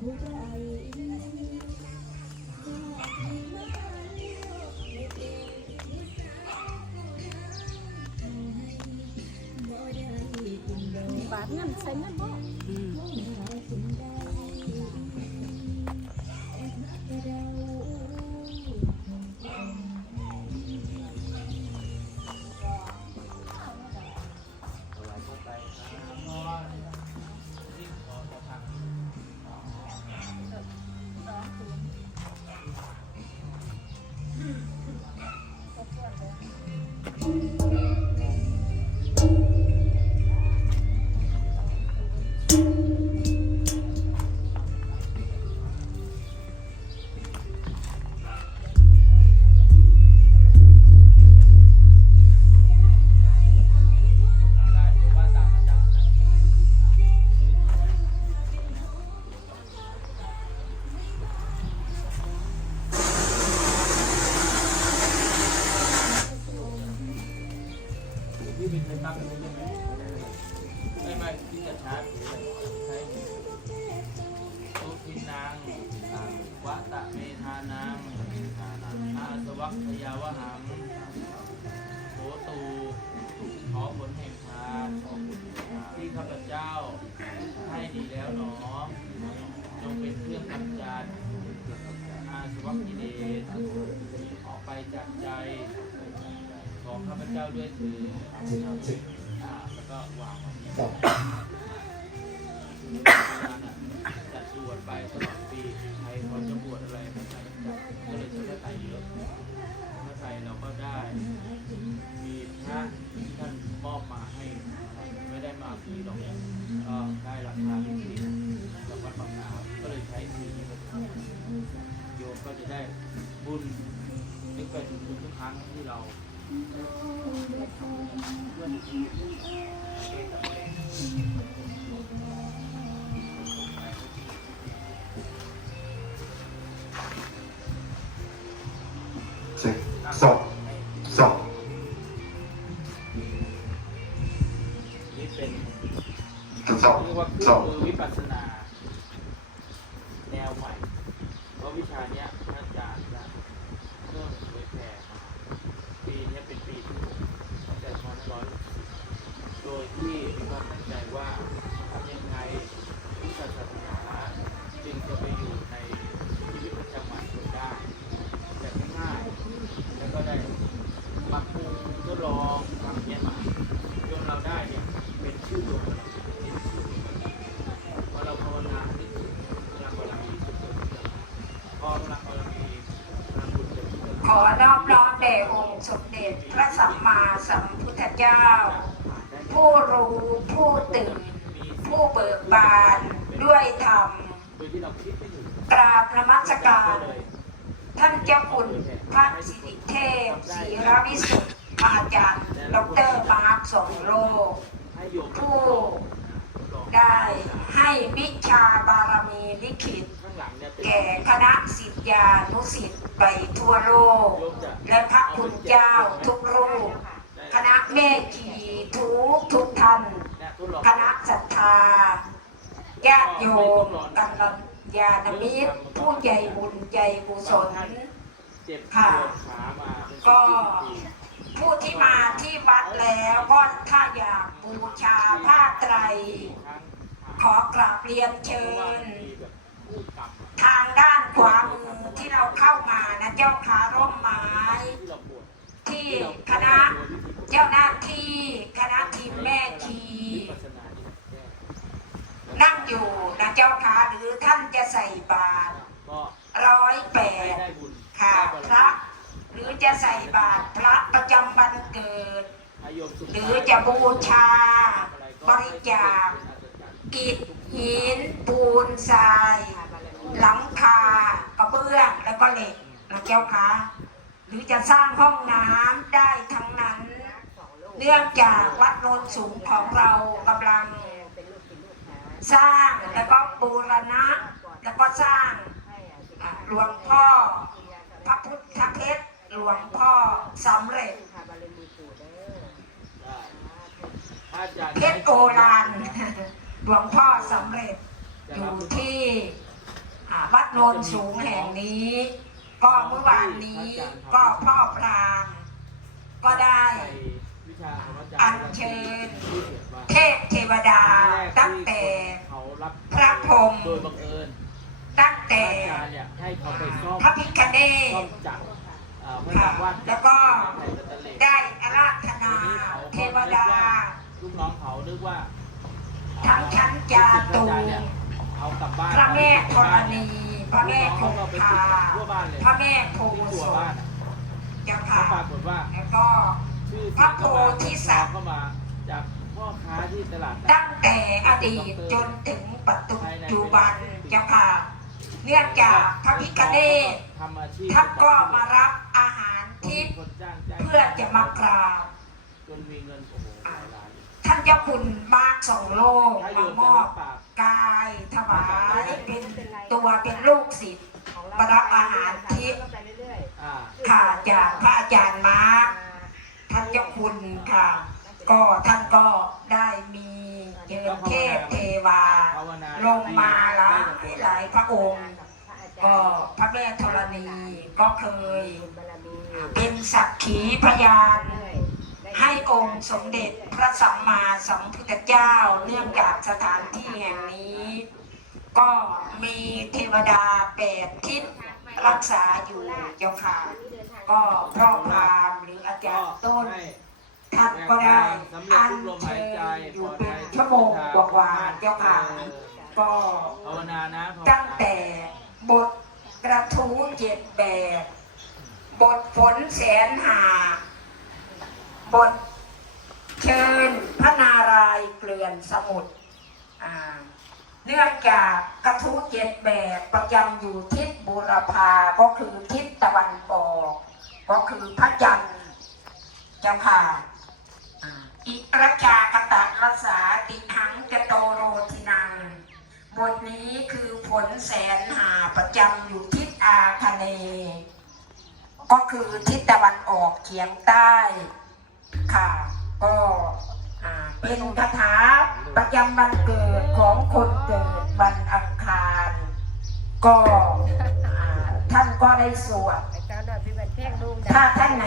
บาทเงิ วัคยาวหังโหตูขอผลแห่งทานที่ข้าพเจ้าให้ดีแล้วหนอ จงเป็นเครื่องกำจัดอาสวัคกิเลสออกไปจากใจของข้าพเจ้าด้วยคือแล้วก็วางไว้ เราสองสองนี่เป็นสองเรียกว่าสองคือวิปัสสนา แนวใหม่เพราะวิชาเนี้ยท่านอาจารย์จะเริ่มเผยแผ่เนี้ยเป็นปีที่หกตั้งแต่พศร้อยโดยที่มีความตั้งใจว่าทำยังไงพุทธศาสนาจึงจะไปอยู่ในชีวิตประจำวันคนได้แบบง่ายๆแล้วก็ได้ปรับปรุงทดลองทำเนี้ยมาจนเราได้เนี่ยเป็นชื่อดวงของเราเป็นชื่อดวงของเราพอเราภาวนาที่สุดพลังบารมีสุดๆพอพลังบารมีพละมีขอนอบน้อมแด่องค์สมเด็จพระสัมมาสัมพุทธเจ้า ผู้รู้ ผู้ตื่น ผู้เบิกบานด้วยธรรมกราบนมัสการ ท่านเจ้าคุณพระสิริเทพศรีรวิสุทธิ์อาจารย์ดรมาร์คสงโลกผู้ได้ให้วิชาบารมีลิขิต แก่คณะศิษยานุศิษย์ไปทั่วโลก และพระคุณเจ้าทุกรูป ณะแม่ชีทุกทุกท่านเนี่ยทดลองคณะศรัทธาญาติโยมกัลยาณมิตรผู้ใจบุญใจกุศลเจ็บปค่ะวดขามาเป็นก็สิบปีผู้ที่มาที่วัดแล้วก็ถ้าอยากบูชาผ้าไตรครั้งขอกราบเรียนเชิเพราะว่าญมันมีแบบพูดกรรมทางด้านขวามือที่เราเข้ามานะเจ้าขาร่มไม้ ที่เราปวด ที่คณะเจ้าหน้าที่คณะทีมแม่ชี วิปัสสนาที่แก้ นั่งอยู่นะเจ้าค่ะหรือท่านจะใส่บาตร ก็ ร้อยแป ให้ ด ได้ บุญค่ะได้บารมีพระหรือจะใส่บาตรพระประจำวันเกิดให้โยมสุขหรือจะบูชาอะไรก็บริจาคให้เป็นอัศจรรย์อิฐหินปูนทราย หลังคากระเบื้องแล้วก็เหล็กนะเจ้าค่ะหรือจะสร้างห้องน้ำได้ทั้งนั้น เนื่องจากวัดโนนสูงของเรากำลัง สร้างแล้วก็บูรณะ แล้วก็สร้างอ่า หลวงพ่อ พระพุทธเพชรหลวงพ่อสำเร็จเพชรโอรานหลวงพ่อสำเร็จอยู่ที่อ่าวัดโนนสูงแห่งนี้ ก็เมื่อวานนี้ก็พ่อพรามก็ได้อัญเชิญเทพเทวดาตั้งแต่พระพรหม แต่อาจารย์เนี่ยให้เขาไปซ่อมพระพิคเนซ่อมจักรอ่าพระจักรวาแล้วก็ได้อาราธนา เทวดาลูกน้องเขานึกว่า ทั้งชั้นจาตุพระแม่ธรณีพระแม่คลูกงคาติดทั่วบ้าพระแม่โพที่ธิ์ตัวสบ้านมอะเจ้าก็ค่ะปรากฏว่าแล้วก็พระโพธิสัตว์เข้ามาจากพ่อค้าที่ตลาดตั้งแต่อดีตจนถึงปัจจุบันเจ้าค่ะ เนื่องจากพระพิคเนศทำอาชีพท่านก็มารับอาหารทิพย์เพื่อจะมากราบท่านเจ้าคุณมากสองโลกมามอบกายถวายเป็นตัวเป็นลูกศิษย์มารับอาหารทิพย์อ่าค่ะจากพระอาจารย์มาร์คท่านเจ้าคุณค่ะ ก็ท่านก็ได้มีเจิญเทพเทวาภาวนาลงมาหลายหลายพระองค์ ก็พระแม่ธรณีก็เคยเป็นสักขีพยาน ให้องค์สมเด็จพระสัมมาสัมพุทธเจ้าเนื่องจากสถานที่แห่งนี้ ก็มีเทวดาแปดทิศรักษาอยู่เจ้าค่ะ ก็พ่อพรามหรืออาจารย์ต้นให้ท่านก็ได้อัญเชิญอยู่เป็นชั่วโมงกว่าๆเจ้าค่ะก็ภาวนานะภาวนาตั้งแต่ บทกระทู้เจ็ดแบบ บทฝนแสนหา บทเชิญพระนารายเกลื่อนสมุทรเนื่องจากกระทู้เจ็ดแบบประจำอยู่ทิศบูรพาก็คือทิศตะวันออก ก็คือพระจันทร์เจ้าค่ะอ่าอิรัชากตะรัสสาติหังจโตโรทินัง บทนี้คือ ผลแสนหาประจำอยู่ทิศอาคเนย์ก็คือทิศตะวันออกเฉียงใต้ ค่ะ ก็อ่าเป็นคาถาประจำวันเกิดของคนเกิดวันอังคาร ก็อ่าท่านก็ได้สวดถ้าท่านไหน